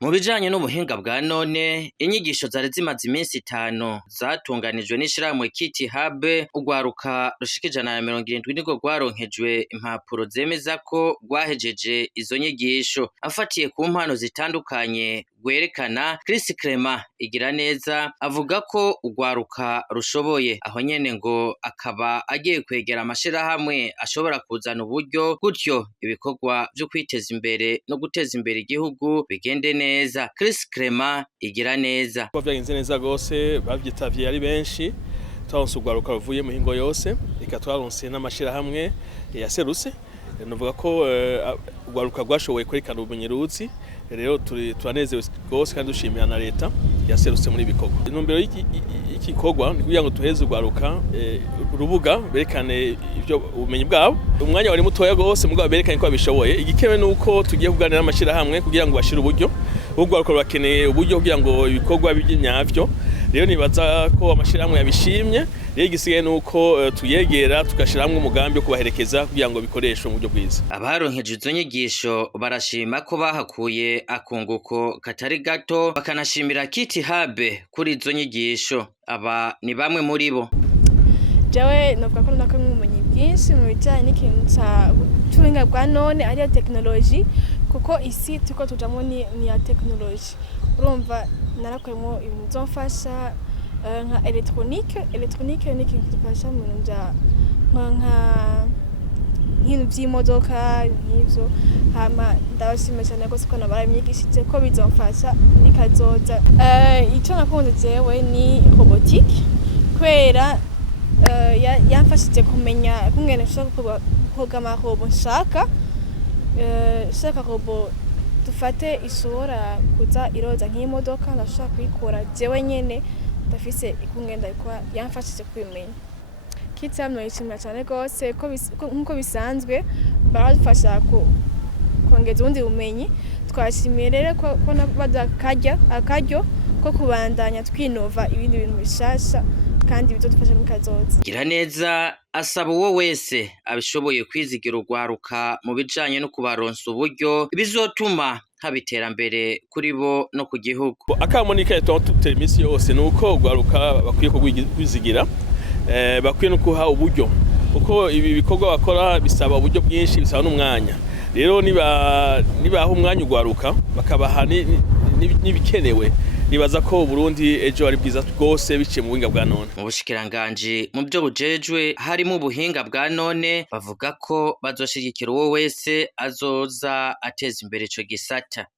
Mu bijanye n'ubuhinga bwa none, inyigisho zari zimaze iminsi 5 zatunganijwe n'ishirahamwe Kit Hub, urwaruka rushika 170 nirwo rwaronkejwe impapuro zemeza ko rwahejeje izo nyigisho. Afatiye ku mpano zitandukanye rwerekana, Chris Clement Igiraneza avuga ko urwaruka rushoboye, aho nyene ngo akaba agiye kwegera amashirahamwe ashobora kuzana uburyo, gutyo ibikorwa vyo kwiteza imbere no guteza imbere igihugu bigende neza. Chris Clement Igiraneza: ko vyagenze neza gose, bavyitavye ari benshi, twaronse urwaruka ruvuye mu hingo yose, eka twaronse n'amashirahamwe yaserutse. Novuga ko urwaruka rwashoboye kwerekana ubumenyi. Rero turanezerewe gose kandi dushimira na leta yaserutse muri bikorwa. Intumbero y'iki gikorwa ni kugira ngo tuheze urwaruka urubuga berekane ivyo ubumenyi bwabo. Umwanya wari mutoya gose mugabo berekanye ko babishoboye. Igikenewe nuko tugiye kuganira n'amashirahamwe kugira ngo bashire uburyo. Urwaruka rurakeneye uburyo kugira ngo ibikorwa by'inyavyo. Rero nibaza ko amashirahamwe yabishimye. Rero igisigaye nuko tuyegera tugashiramwe umugambi wo kubaherekeza kugira ngo bikoreshwe mu buryo bwiza. Abaronkeje izo nyigisho barashima ko bahakuye akunguko katari gato, bakanashimira Kit Hub kuri izo nyigisho. Aba ni bamwe muri bo. Jewe novuga ko nakamwe ubumenyi bwinshi mu bijanye n'ikintu c'ubuhinga bwa none ariyo technology, kuko isi turiko tujamwo ni ya technology. Urumva narakuyemo ibintu bizomfasha nka electronique ni ikintu kidufasha mu bintu nk'ibintu vy'imodoka n'ivyo. Hama ndabashimira cyane gose ko nabaramyigishije ko bizomfasha bikazoza. Ico nakunze jewe ni robotique, kubera yamfashije kumenya kungene nshobora guprograma robot nshaka robot dufate ishobora kuza iroza nk'imodoka, ndashaka kuyikora jewe nyene ndafise ikungenda ikora, yamfashije kubimenya. Kit Hub noyishimira cyane gose ko nkuko bisanzwe baradufasha kongeza ubundi bumenyi. Twashimiye rero ko akaryo ko kubandanya twinova ibindi bintu bishasha kandi bizodufasha mu kazoza. Igiraneza asaba uwo wese abishoboye kwizigira urwaruka mu bijanye no kubaronsa uburyo bizotuma haba iterambere kuri bo no ku gihugu. Akamonika tutera imisi yose nuko urwaruka bakwiye kugwizigira, bakwiye no kuha uburyo, kuko ibi bikorwa bakora bisaba uburyo bwinshi, bisaba n'umwanya. Rero nibaha umwanya urwaruka bakabaha n'ibikenewe, nibaza ko Burundi ejo ari bwiza rwose biciye mu buhinga bwa none. Mu bushikiranganji mu byo bujejwe harimo ubuhinga bwa none, bavuga ko bazoshigikira uwo wese azoza ateza imbere ico gisata.